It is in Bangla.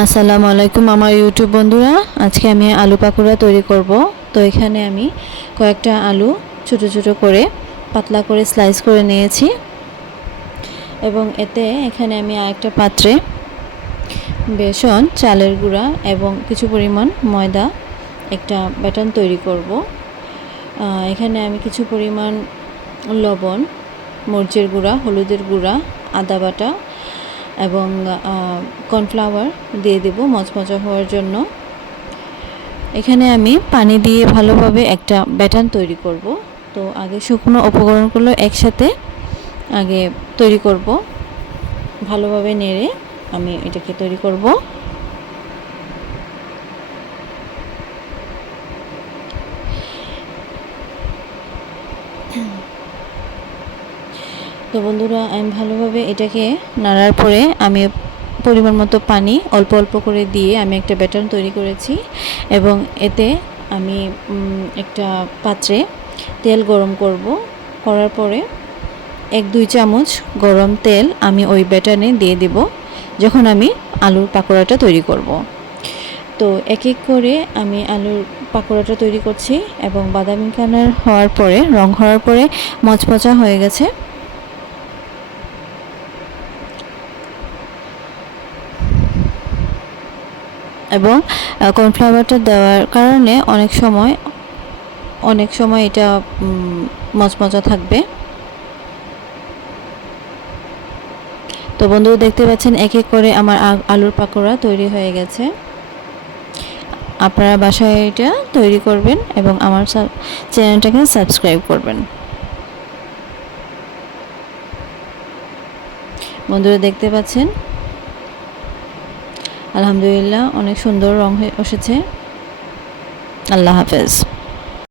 আসসালামু আলাইকুম আমার ইউটিউব বন্ধুরা। আজকে আমি আলু পাকোড়া তৈরি করব। তো এখানে আমি কয়েকটা আলু ছোট ছোট করে পাতলা করে স্লাইস করে নিয়েছি এবং এখানে আমি আরেকটা পাত্রে বেসন, চালের গুঁড়া এবং কিছু পরিমাণ ময়দা একটা ব্যাটার তৈরি করব। এখানে আমি কিছু পরিমাণ লবণ, মরিচের গুঁড়া, হলুদের গুঁড়া, আদা বাটা এবং কর্নফ্লাওয়ার দিয়ে দেব মচমচা হওয়ার জন্য। এখানে আমি পানি দিয়ে ভালোভাবে একটা ব্যাটার তৈরি করব। তো আগে শুকনো উপকরণগুলো একসাথে আগে তৈরি করব, ভালোভাবে নেড়ে আমি এটাকে তৈরি করব। তো বন্ধুরা, আমি ভালোভাবে এটাকে নাড়ার পরে আমি পরিমাণ মতো পানি অল্প অল্প করে দিয়ে আমি একটা ব্যাটার তৈরি করেছি এবং এতে আমি একটা পাত্রে তেল গরম করার পরে 1-2 চামচ গরম তেল আমি ওই ব্যাটারে দিয়ে দেব যখন আমি আলুর পাকোড়াটা তৈরি করব। তো এক এক করে আমি আলুর পাকোড়াটা তৈরি করছি এবং বাদামি কালার হওয়ার পরে, রং হওয়ার পরে মচমচা হয়ে গেছে এবং কর্নফ্লাওয়ারটা দেওয়ার কারণে অনেক সময় এটা মচমচা থাকবে। তো বন্ধুরা, দেখতে পাচ্ছেন এক এক করে আমার আলুর পাকোড়া তৈরি হয়ে গেছে। আপনারা বাসায় এটা তৈরি করবেন এবং আমার চ্যানেলটাকে সাবস্ক্রাইব করবেন। বন্ধুরা, দেখতে পাচ্ছেন আলহামদুলিল্লাহ অনেক সুন্দর রং এসেছে। আল্লাহ হাফেজ।